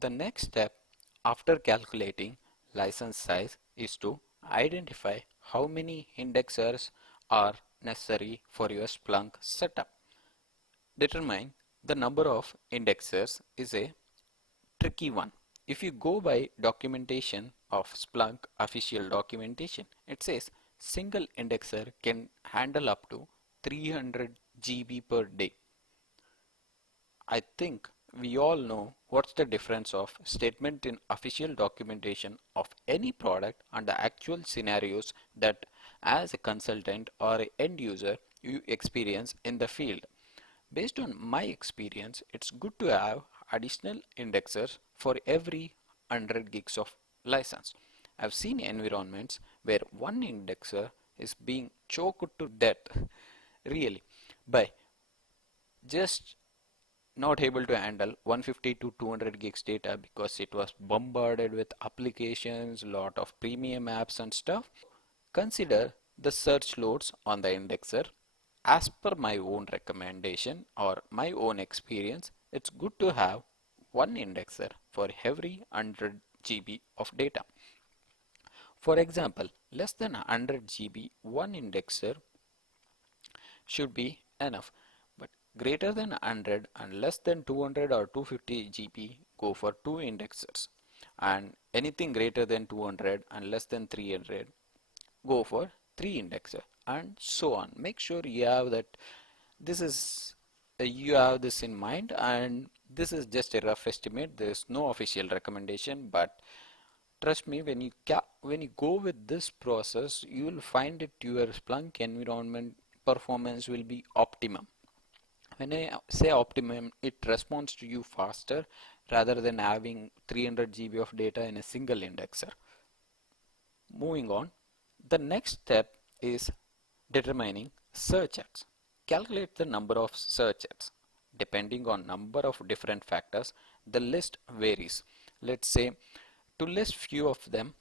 The next step after calculating license size is to identify how many indexers are necessary for your Splunk setup. Determine the number of indexers is a tricky one. If you go by documentation of Splunk official documentation, it says single indexer can handle up to 300 GB per day. I think we all know what's the difference of statement in official documentation of any product and the actual scenarios that as a consultant or a end user you experience in the field. Based on my experience, it's good to have additional indexers for every 100 gigs of license. I've seen environments where one indexer is being choked to death really by just not able to handle 150 to 200 gigs data because it was bombarded with applications, lot of premium apps and stuff. Consider the search loads on the indexer. As per my own recommendation or my own experience, it's good to have one indexer for every 100 GB of data. For example, less than 100 GB, one indexer should be enough. But greater than 100 and less than 200 or 250 GB, go for two indexers. And anything greater than 200 and less than 300, go for three indexer, and so on. Make sure you have that you have this in mind, and this is just a rough estimate. There is no official recommendation, but trust me, when you go with this process, you will find that your Splunk environment performance will be optimum. When I say optimum, it responds to you faster rather than having 300 GB of data in a single indexer. Moving on, the next step is determining search ads. Calculate the number of search ads. Depending on number of different factors, the list varies. Let's say to list few of them,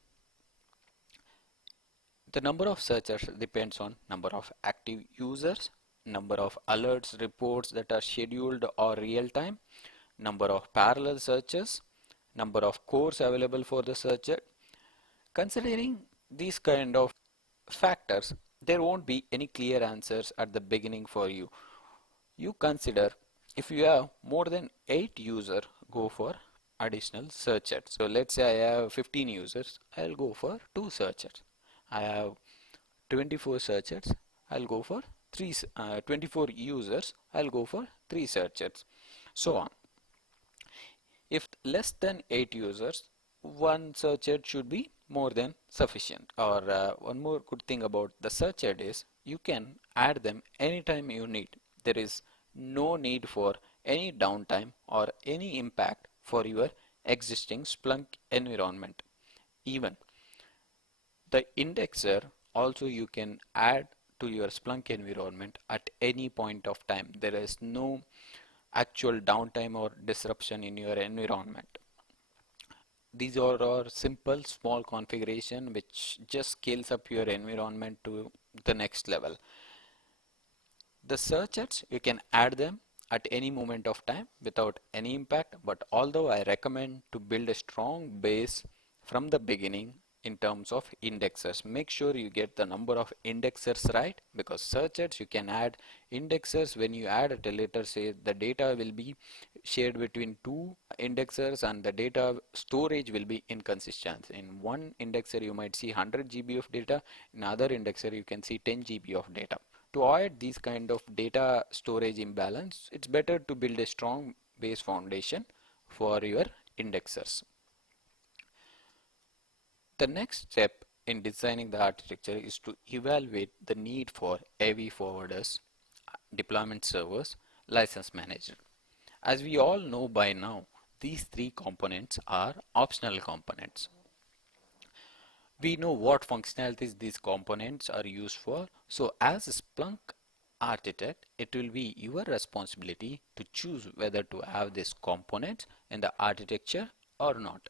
the number of searches depends on number of active users, number of alerts, reports that are scheduled or real time, number of parallel searches, number of cores available for the searcher. Considering these kind of factors, there won't be any clear answers at the beginning for you. You consider if you have more than 8 users, go for additional searches. So let's say I have 15 users, I'll go for 2 searches. I have 24 searches, I'll go for 24 users, I'll go for 3 searches, so on. If less than 8 users, one search ad should be more than sufficient. Or one more good thing about the search ad is you can add them anytime you need. There is no need for any downtime or any impact for your existing Splunk environment. Even the indexer also you can add to your Splunk environment at any point of time. There is no actual downtime or disruption in your environment. These are simple small configuration which just scales up your environment to the next level. The search ads, you can add them at any moment of time without any impact, but although I recommend to build a strong base from the beginning in terms of indexers. Make sure you get the number of indexers right, because search ads you can add indexers. When you add at a later say the data will be shared between two indexers and the data storage will be inconsistent. In one indexer you might see 100 GB of data, in other indexer you can see 10 GB of data. To avoid these kind of data storage imbalance, it's better to build a strong base foundation for your indexers. The next step in designing the architecture is to evaluate the need for AV forwarders, deployment servers, license manager. As we all know by now, these three components are optional components. We know what functionalities these components are used for. So as a Splunk architect, it will be your responsibility to choose whether to have these components in the architecture or not.